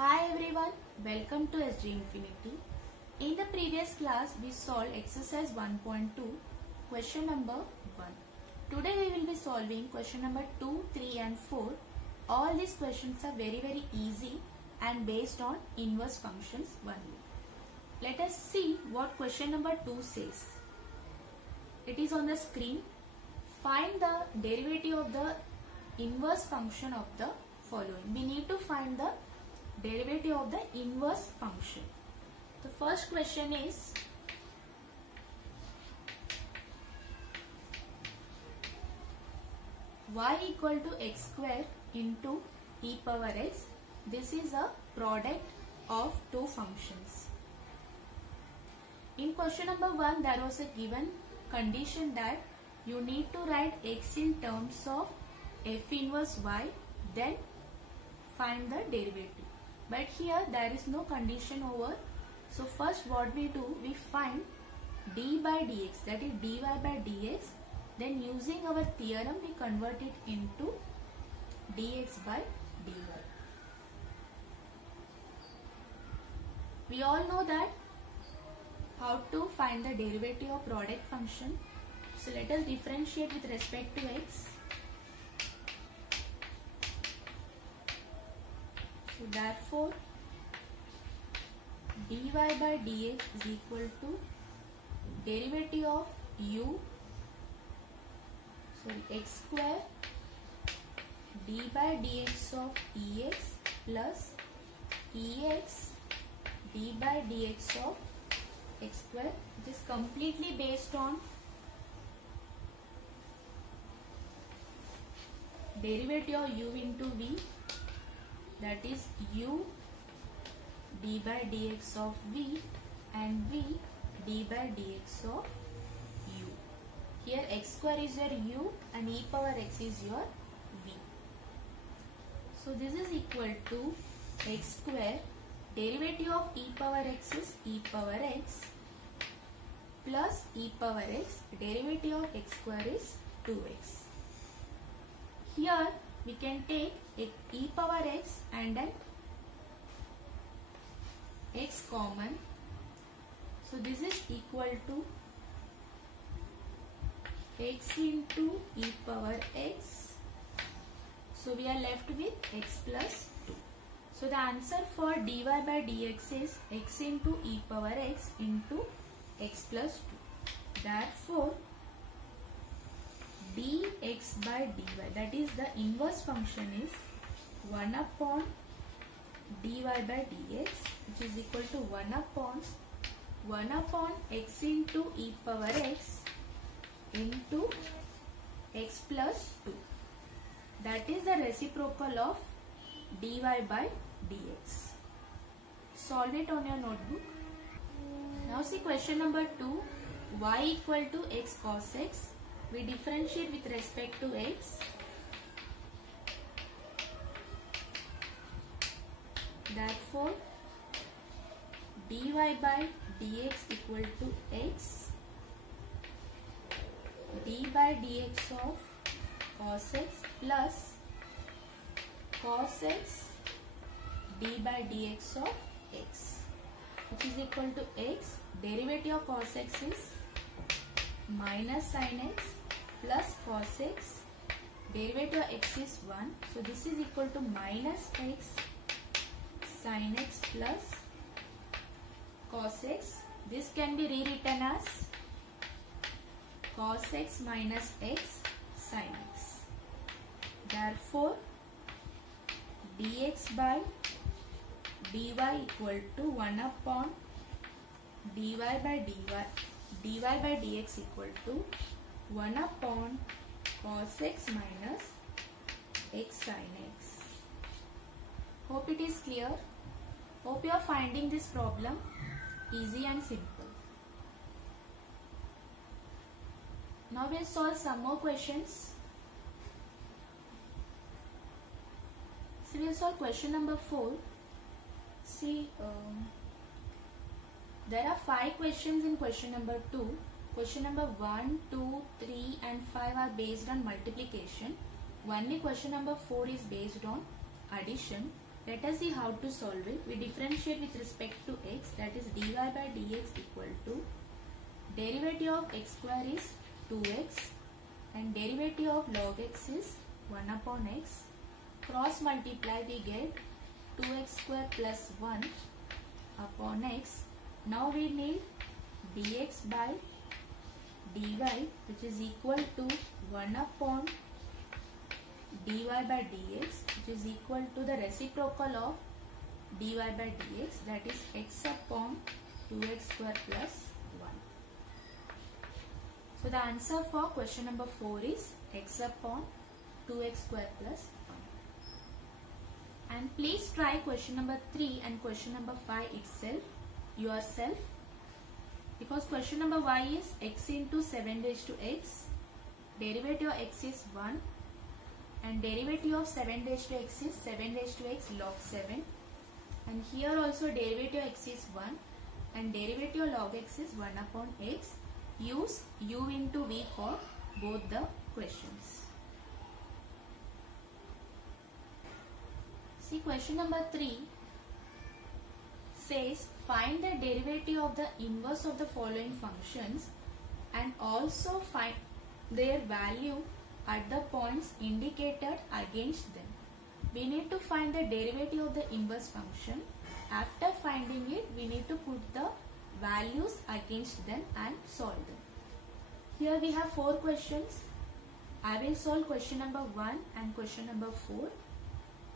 Hi everyone, welcome to SG Infinity. In the previous class, we solved exercise 1.2, question number 1. Today we will be solving question number 2, 3 and 4. All these questions are very easy and based on inverse functions only. Let us see what question number 2 says. It is on the screen. Find the derivative of the inverse function of the following. We need to find the derivative of the inverse function. The first question is y equal to x square into e power x. This is a product of two functions. In question number 1, there was a given condition that you need to write x in terms of f inverse y, then find the derivative. But here there is no condition over. So first what we do, we find d by dx, that is dy by dx. Then using our theorem, we convert it into dx by dy. We all know that how to find the derivative of product function. So let us differentiate with respect to x. So therefore, dy by dx is equal to derivative of x square d by dx of ex plus ex d by dx of x square, which is completely based on derivative of u into v, that is u d by dx of v and v d by dx of u. Here x square is your u and e power x is your v. So this is equal to x square, derivative of e power x is e power x plus e power x, derivative of x square is 2x. Here we can take e power x and then x common. So this is equal to x into e power x. So we are left with x plus 2. So the answer for dy by dx is x into e power x into x plus 2. Therefore, dx by dy, that is the inverse function, is 1 upon dy by dx, which is equal to 1 upon x into e power x into x plus 2. That is the reciprocal of dy by dx. Solve it on your notebook. Now see question number 2. Y equal to x cos x. We differentiate with respect to x. Therefore, dy by dx equal to x, d by dx of cos x plus cos x d by dx of x, which is equal to x. Derivative of cos x is minus sin x plus cos x. Derivative of x is 1. So this is equal to minus x sin x plus cos x. This can be rewritten as cos x minus x sin x. Therefore, dx by dy equal to 1 upon dy by dx equal to 1 upon cos x minus x sin x. Hope it is clear. Hope you are finding this problem easy and simple. Now we will solve some more questions. So we will solve question number 4. See, there are 5 questions in question number 2. Question number 1, 2, 3 and 5 are based on multiplication. Only question number 4 is based on addition. Let us see how to solve it. We differentiate with respect to x, that is dy by dx equal to derivative of x square is 2x and derivative of log x is 1 upon x. Cross multiply, we get 2x square plus 1 upon x. Now we need dx by dy, which is equal to 1 upon dy by dx, which is equal to the reciprocal of dy by dx, that is x upon 2x square plus 1. So the answer for question number 4 is x upon 2x square plus 1. And please try question number 3 and question number 5 itself, yourself, because question number y is x into 7 raised to x, derivative of x is 1 and derivative of 7 raised to x is 7 raised to x log 7, and here also derivative of x is 1 and derivative of log x is 1 upon x. Use u into v for both the questions. See, question number 3 says find the derivative of the inverse of the following functions and also find their value at the points indicated against them. We need to find the derivative of the inverse function. After finding it, we need to put the values against them and solve them. Here we have 4 questions. I will solve question number 1 and question number 4.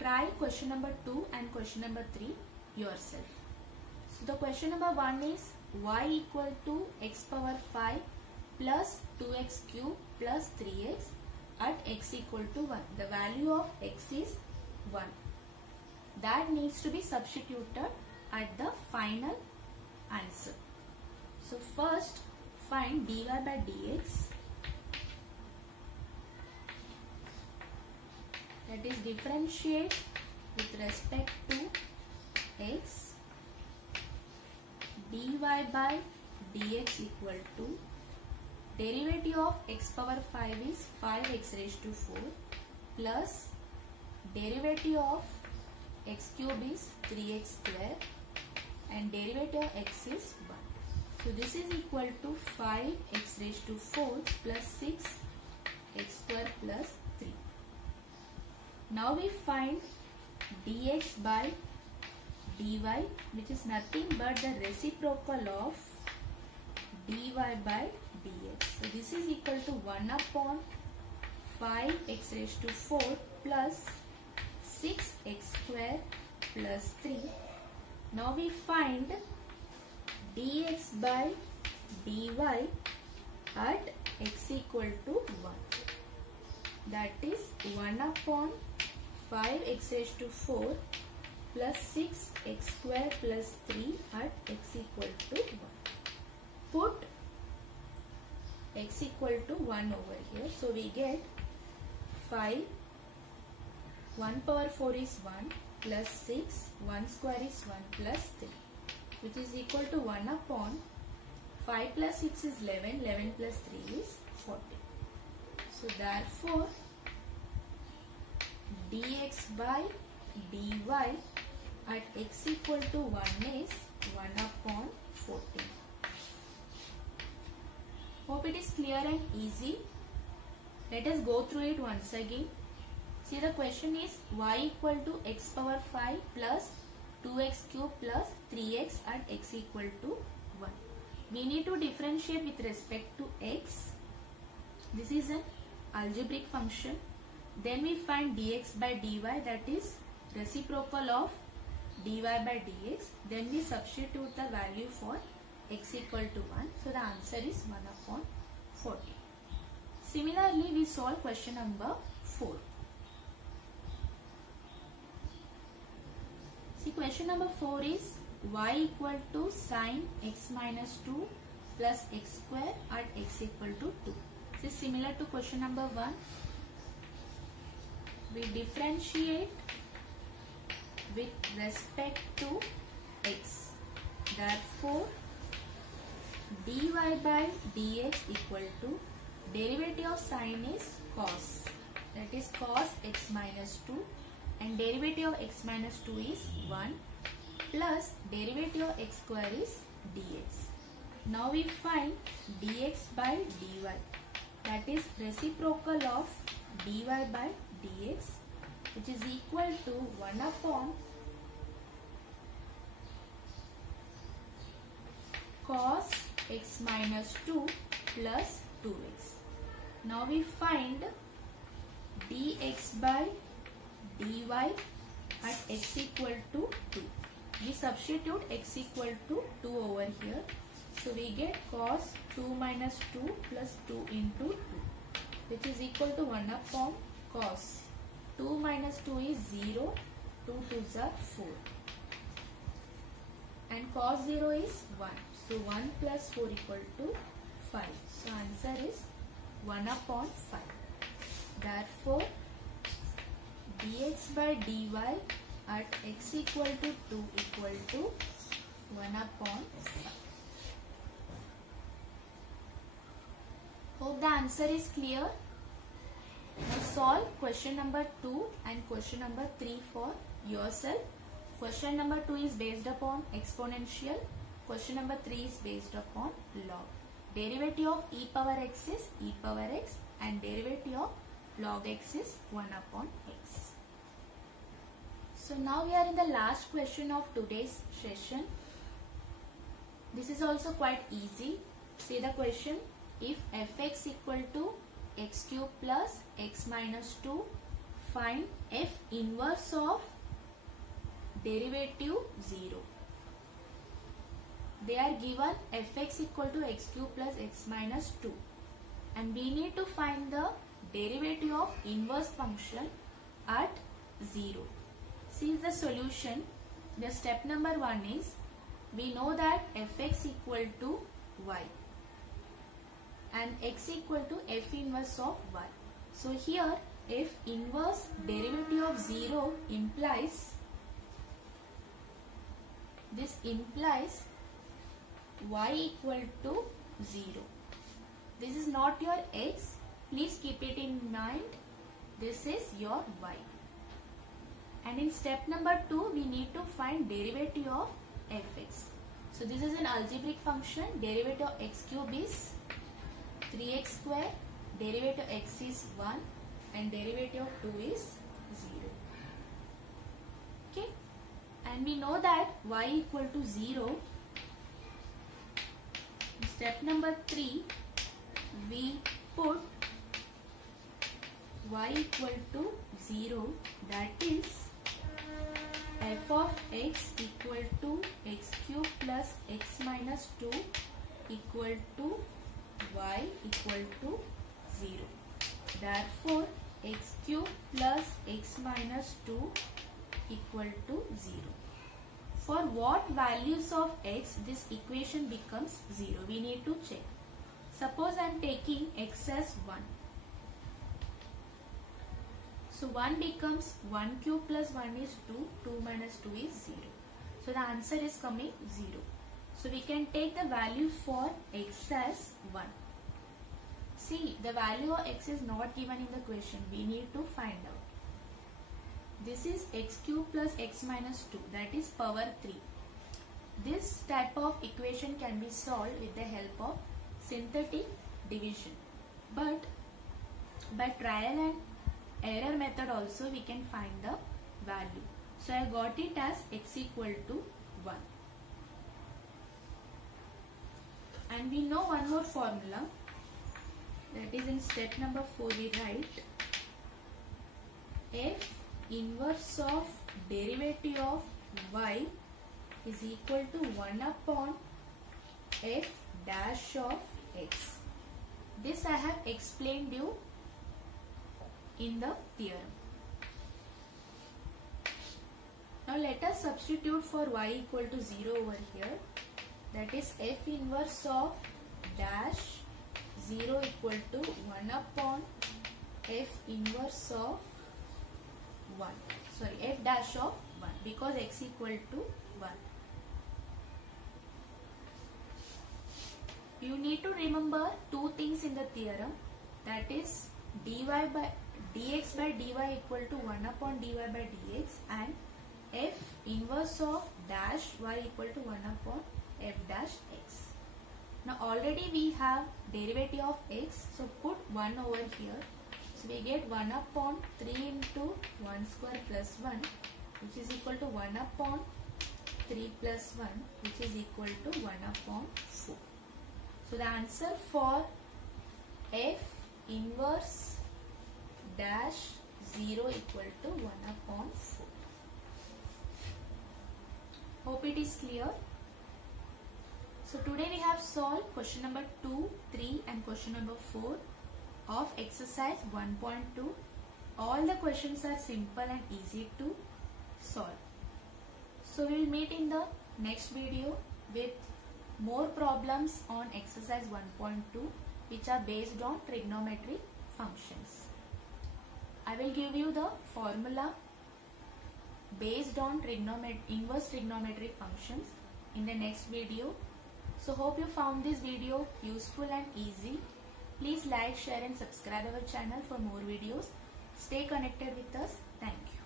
Try question number 2 and question number 3 yourself. So the question number 1 is y equal to x power 5 plus 2x cube plus 3x at x equal to 1. The value of x is 1. That needs to be substituted at the final answer. So first find dy by dx, that is differentiate with respect to x, dy by dx equal to derivative of x power 5 is 5x raised to 4 plus derivative of x cube is 3x square and derivative of x is 1. So this is equal to 5x raised to 4 plus 6x square plus 3. Now we find dx by dy, which is nothing but the reciprocal of dy by dx. So this is equal to 1 upon 5x raised to 4 plus 6x square plus 3. Now we find dx by dy at x equal to 1. That is 1 upon 5x raised to 4 plus 6x square plus 3 at x equal to 1. Put x equal to 1 over here. So we get 5, 1 power 4 is 1 plus 6, 1 square is 1 plus 3, which is equal to 1 upon 5 plus 6 is 11, 11 plus 3 is 40. So therefore dx by dy at x equal to 1 is 1 upon 14. Hope it is clear and easy. Let us go through it once again. See, the question is y equal to x power 5 plus 2x cube plus 3x at x equal to 1. We need to differentiate with respect to x. This is an algebraic function. Then we find dx by dy, that is reciprocal of dy by dx. Then we substitute the value for x equal to 1. So the answer is 1 upon 40. Similarly, we solve question number 4. See, question number 4 is y equal to sine x minus 2 plus x square at x equal to 2. This is similar to question number 1. We differentiate with respect to x. Therefore, dy by dx equal to derivative of sine is cos, that is cos x minus 2 and derivative of x minus 2 is 1 plus derivative of x square is dx. Now we find dx by dy, that is reciprocal of dy by dx, which is equal to 1 upon cos x minus 2 plus 2x. Now we find dx by dy at x equal to 2. We substitute x equal to 2 over here. So we get cos 2 minus 2 plus 2 into 2, which is equal to 1 upon cos 2 minus 2 is 0, 2 2s are 4, and cos 0 is 1. So 1 plus 4 equal to 5. So answer is 1 upon 5. Therefore, dx by dy at x equal to 2 equal to 1 upon 5. Hope the answer is clear. Now solve question number 2 and question number 3 for yourself. Question number 2 is based upon exponential. Question number 3 is based upon log. Derivative of e power x is e power x and derivative of log x is 1 upon x. So now we are in the last question of today's session. This is also quite easy. See the question. If fx equal to x cube plus x minus 2, find f inverse of derivative 0. They are given fx equal to x cube plus x minus 2, and we need to find the derivative of inverse function at 0. See the solution. The step number 1 is, we know that fx equal to y and x equal to f inverse of y. So here f inverse derivative of 0 implies, this implies y equal to 0. This is not your x, please keep it in mind, this is your y. And in step number 2 we need to find derivative of fx. So this is an algebraic function. Derivative of x cube is 3x square, derivative of x is 1 and derivative of 2 is 0. Okay, and we know that y equal to 0. In step number 3 we put y equal to 0, that is f of x equal to x cube plus x minus 2 equal to y equal to 0. Therefore, x cube plus x minus 2 equal to 0. For what values of x this equation becomes 0? We need to check. Suppose I am taking x as 1. So 1 becomes 1 cube plus 1 is 2, 2 minus 2 is 0. So the answer is coming 0. So we can take the value for x as 1. See, the value of x is not given in the question. We need to find out. This is x cube plus x minus 2, that is power 3. This type of equation can be solved with the help of synthetic division. But by trial and error method also we can find the value. So I got it as x equal to 1. And we know one more formula, that is in step number 4 we write f inverse of derivative of y is equal to 1 upon f dash of x. This I have explained you in the theorem. Now let us substitute for y equal to 0 over here. That is f inverse of dash 0 equal to 1 upon f inverse of 1. Sorry, f dash of 1, because x equal to 1. You need to remember two things in the theorem, that is dy by dx by dy equal to 1 upon dy by dx and f inverse of dash y equal to 1 upon f dash x. Now already we have derivative of x, so put 1 over here. So we get 1 upon 3 into 1 square plus 1, which is equal to 1 upon 3 plus 1, which is equal to 1 upon 4. So the answer for f inverse dash 0 equal to 1 upon 4. Hope it is clear. So today we have solved question number 2, 3 and question number 4 of exercise 1.2. All the questions are simple and easy to solve. So we will meet in the next video with more problems on exercise 1.2 which are based on trigonometric functions. I will give you the formula based on inverse trigonometric functions in the next video. So hope you found this video useful and easy. Please like, share and subscribe our channel for more videos. Stay connected with us. Thank you.